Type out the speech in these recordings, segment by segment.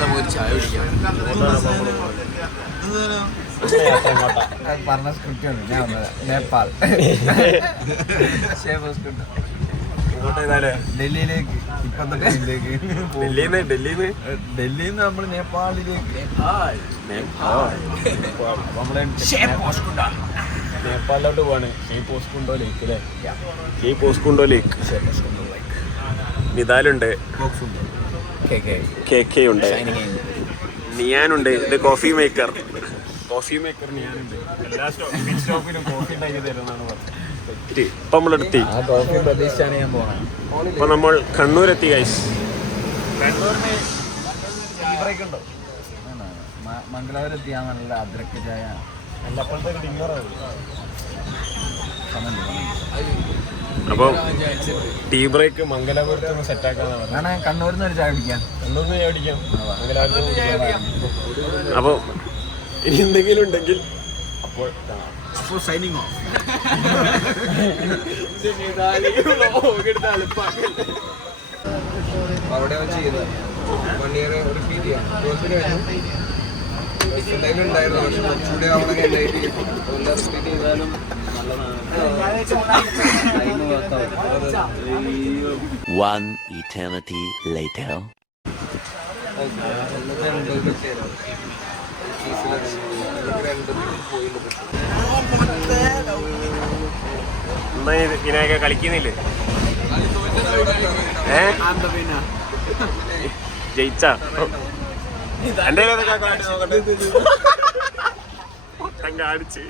നമുക്ക് ചായ കുടിക്കാം. പറഞ്ഞ സ്ക്രിപ്റ്റ് ഉണ്ട്. ഞാൻ വന്നത് നേപ്പാൾ, ഡൽഹിയിലേക്ക്. ഇപ്പം ഡൽഹിയിലേക്ക്, ഡൽഹിയിൽ നിന്ന് നമ്മൾ നേപ്പാളിലേക്ക്. നേപ്പാളിലോട്ട് പോവാണ്. പോസ്കുണ്ടോ ലേക്ക്. നിദാലുണ്ട്, KK ഉണ്ട്, നിയാനുണ്ട്. ഇത് കോഫി മേക്കർ നിയാനുണ്ട്. എല്ലാ സ്റ്റോപ്പിലും കോഫി ഉണ്ടാക്കി തരുന്നതാണ് പറഞ്ഞത്. ഇപ്പം നമ്മളെത്തി. കോഫി പ്രതീക്ഷിച്ചാണ് ഞാൻ പോകുന്നത്. ഇപ്പൊ നമ്മൾ കണ്ണൂരെത്തി ഗൈസ്. കണ്ണൂരിന് ടീ ബ്രേക്ക് ഉണ്ടോ? മംഗലാപുരം എത്തിയാൽ നല്ല അദ്രക്ക് ചായ. അപ്പൊ ടീ ബ്രേക്ക് മംഗലാപുരത്ത് സെറ്റാക്കാന്നാണ്. ഞാൻ കണ്ണൂരിൽ നിന്ന് ഒരു ചായ കുടിക്കാം. അപ്പൊ ഇനി എന്തെങ്കിലും ഉണ്ടെങ്കിൽ അപ്പോൾ സൈനിങ് ഓഫ്. അവിടെ വെച്ച് ചെയ്തത് 1 year റിപ്പീറ്റ് ചെയ്യാം. എന്തായാലും ഉണ്ടായിരുന്നു. പക്ഷെ കുറച്ചുകൂടെ അവിടെ റിപ്പീറ്റ് ചെയ്താലും One eternity later. ഇതിനൊക്കെ കളിക്കുന്നില്ലേ? ജയിച്ച എന്റെ കാണിച്ച്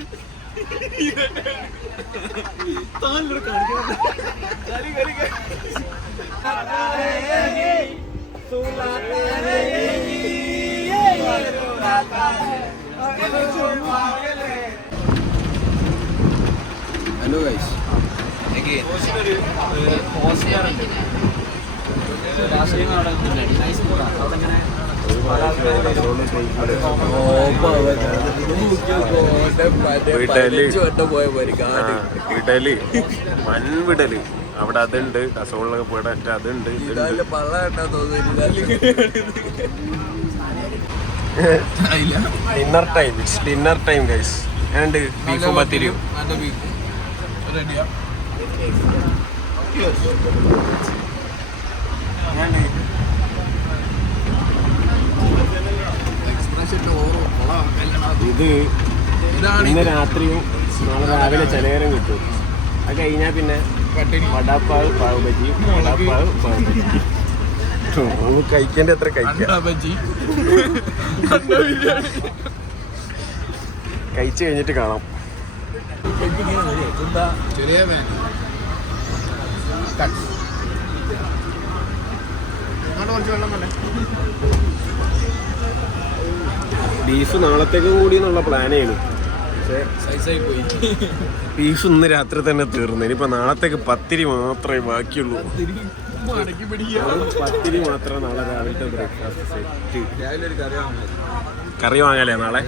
ഹലോ ഗൈസ്, വിടല് വൻവിടല്. അവിടെ അതുണ്ട്, കസോളിലൊക്കെ പോയിട്ട് അതുണ്ട്. Dinner time guys. ഞാനുണ്ട് ബീഫും പത്തിരിയും. ഇത് ഇന്ന് രാത്രിയും നാളെ രാവിലെ ചിലകരം കിട്ടും. അത് കഴിഞ്ഞാൽ പിന്നെ വടാപ്പാവ്, പാവ് ബജി, വടാപ്പാവ്, പാവ് ബജി. കഴിക്കേണ്ട എത്ര കഴിച്ചു കഴിഞ്ഞിട്ട് കാണാം. ബീഫ് നാളത്തേക്ക് കൂടി എന്നുള്ള പ്ലാനാണ്. പക്ഷേ ബീഫ് ഇന്ന് രാത്രി തന്നെ തീർന്നു. ഇനിയിപ്പോ നാളത്തേക്ക് പത്തിരി മാത്രമേ ബാക്കിയുള്ളൂ. പത്തിരി മാത്രം നാളെ രാവിലത്തെ ബ്രേക്ക്ഫാസ്റ്റ് സെറ്റ്. കറി വാങ്ങാലേ നാളെ?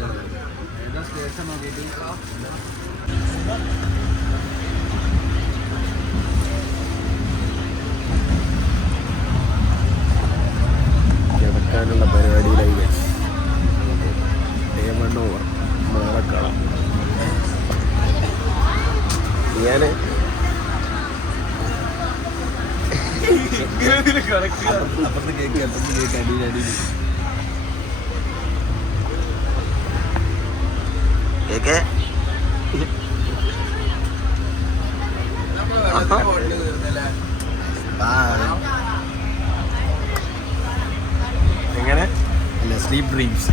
കിടക്കാനുള്ള പരിപാടിയിലായി. നാളെ കാണാം. ഞാന് എങ്ങനെ സ്ലീപ് ഡ്രീംസ്